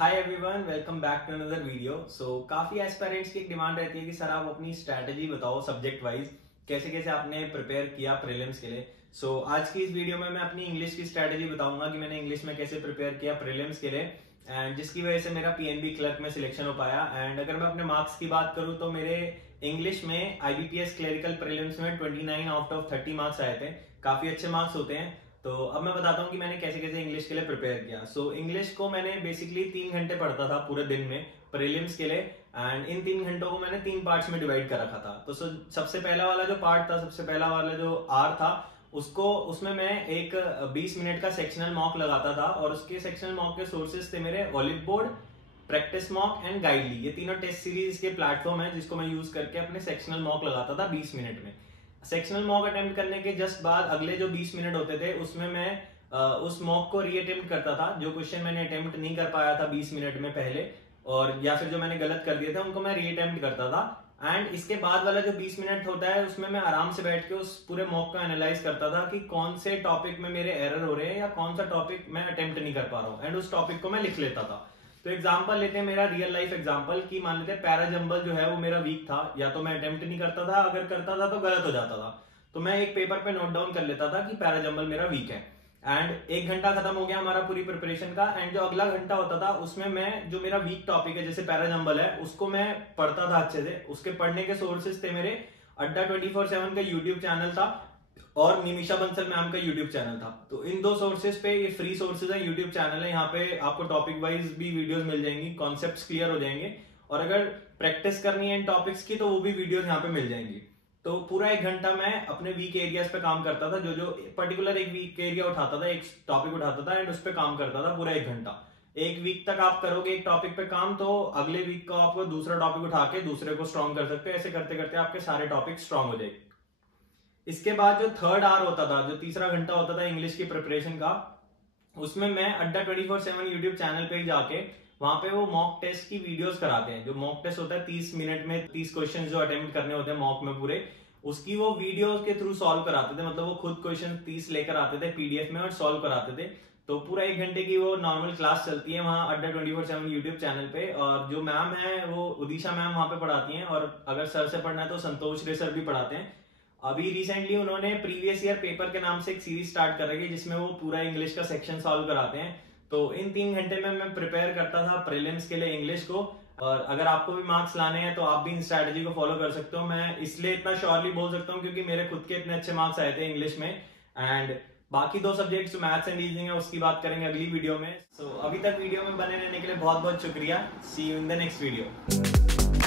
Hi everyone, welcome back to another video. काफी aspirants की एक डिमांड रहती है कि सर आप अपनी स्ट्रैटेजी बताओ सब्जेक्ट वाइज, कैसे कैसे आपने प्रिपेयर किया प्रीलिम्स के लिए। आज की इस वीडियो में मैं अपनी इंग्लिश की स्ट्रैटेजी बताऊंगा कि मैंने इंग्लिश में कैसे प्रिपेयर किया प्रीलिम्स के लिए, एंड जिसकी वजह से मेरा पीएनबी क्लर्क में सिलेक्शन हो पाया। एंड अगर मैं अपने मार्क्स की बात करूं तो मेरे इंग्लिश में आईबीपीएस क्लरिकल प्रीलिम्स में 29 आउट ऑफ 30 मार्क्स आए थे। काफी अच्छे मार्क्स होते हैं। तो अब मैं बताता हूँ कि मैंने कैसे कैसे इंग्लिश के लिए प्रिपेयर किया। इंग्लिश को मैंने बेसिकली 3 घंटे पढ़ता था पूरे दिन में प्रीलिम्स के लिए, एंड इन 3 घंटों को मैंने 3 पार्ट्स में डिवाइड कर रखा था। सबसे पहला वाला जो पार्ट था, सबसे पहला वाला जो आर था, उसमें मैं एक 20 मिनट का सेक्शनल मॉक लगाता था, और उसके सेक्शनल मॉक के सोर्सेज थे मेरे olive board, practice mock and गाइडली। ये तीनों टेस्ट सीरीज के प्लेटफॉर्म है जिसको मैं यूज करके अपने सेक्शनल मॉक लगाता था 20 मिनट में। सेक्शनल मॉक अटेम्प्ट करने के जस्ट बाद अगले जो 20 मिनट होते थे उसमें मैं उस मॉक को रीअटेम्प्ट करता था। जो क्वेश्चन मैंने अटेम्प्ट नहीं कर पाया था 20 मिनट में पहले, और या फिर जो मैंने गलत कर दिए थे उनको मैं रीअटेम्प्ट करता था। एंड इसके बाद वाला जो 20 मिनट होता है उसमें मैं आराम से बैठ के उस पूरे मॉक का एनालाइज करता था कि कौन से टॉपिक में मेरे एरर हो रहे हैं या कौन सा टॉपिक मैं अटेम्प्ट नहीं कर पा रहा हूँ, एंड उस टॉपिक को मैं लिख लेता था। तो एग्जाम्पल लेते हैं, मेरा रियल लाइफ एग्जाम्पल की मान लेते हैं पैराजंबल जो है वो मेरा वीक था, या तो मैं अटेम्प्ट नहीं करता था, अगर करता था तो गलत हो जाता था। तो मैं एक पेपर पे नोट डाउन कर लेता था कि पैराजंबल मेरा वीक है। एंड 1 घंटा खत्म हो गया हमारा पूरी प्रिपरेशन का, एंड जो अगला घंटा होता था उसमें मैं जो मेरा वीक टॉपिक है जैसे पैराजंबल है उसको मैं पढ़ता था अच्छे से। उसके पढ़ने के सोर्सेज थे मेरे अड्डा 24/7 का यूट्यूब चैनल था, और निमिषा बंसल मैम का यूट्यूब चैनल था। तो इन दो सोर्सेज पे, ये फ्री सोर्सेज है, यूट्यूब चैनल है, यहाँ पे आपको टॉपिक वाइज भी वीडियोस मिल जाएंगी, कॉन्सेप्ट्स क्लियर हो जाएंगे, और अगर प्रैक्टिस करनी है इन टॉपिक्स की तो वो भी वीडियोस यहाँ पे मिल जाएंगी। तो पूरा 1 घंटा मैं अपने वीक एरियाज पे काम करता था, जो पर्टिकुलर एक वीक एरिया उठाता था, एक टॉपिक उठाता था, एंड उस पर काम करता था पूरा 1 घंटा। एक वीक तक आप करोगे एक टॉपिक पे काम, तो अगले वीक को आपको दूसरा टॉपिक उठा के दूसरे को स्ट्रॉन्ग कर सकते हो। ऐसे करते करते आपके सारे टॉपिक स्ट्रॉन्ग हो जाएंगे। इसके बाद जो थर्ड आवर होता था, जो तीसरा घंटा होता था इंग्लिश की प्रिपरेशन का, उसमें मैं अड्डा 24/7 यूट्यूब चैनल पे जाके वहां पे वो मॉक टेस्ट की वीडियोस कराते हैं। जो मॉक टेस्ट होता है 30 मिनट में 30 क्वेश्चन जो अटेम्प्ट करने होते हैं मॉक में पूरे, उसकी वो वीडियो के थ्रू सॉल्व कराते थे। मतलब वो खुद क्वेश्चन 30 लेकर आते थे पीडीएफ में और सॉल्व कराते थे। तो पूरा 1 घंटे की वो नॉर्मल क्लास चलती है वहाँ अड्डा 24/7 यूट्यूब चैनल पे, और जो मैम है वो उदिशा मैम वहाँ पे पढ़ाती हैं, और अगर सर से पढ़ना है तो संतोष रे सर भी पढ़ाते हैं। अभी रिसेंटली उन्होंने प्रीवियस ईयर पेपर के नाम से एक सीरीज स्टार्ट कर रही है जिसमें वो पूरा इंग्लिश का सेक्शन सॉल्व कराते हैं। तो इन 3 घंटे में मैं प्रिपेयर करता था प्रीलिम्स के लिए इंग्लिश को। और अगर आपको भी मार्क्स लाने हैं तो आप भी इन स्ट्रैटेजी को फॉलो कर सकते हो। मैं इसलिए इतना श्योरली बोल सकता हूँ क्योंकि मेरे खुद के इतने अच्छे मार्क्स आए थे इंग्लिश में। एंड बाकी 2 सब्जेक्ट्स मैथ्स एंड रीजनिंग है, उसकी बात करेंगे अगली वीडियो में। अभी तक वीडियो में बने रहने के लिए बहुत बहुत शुक्रिया। See you in the next video.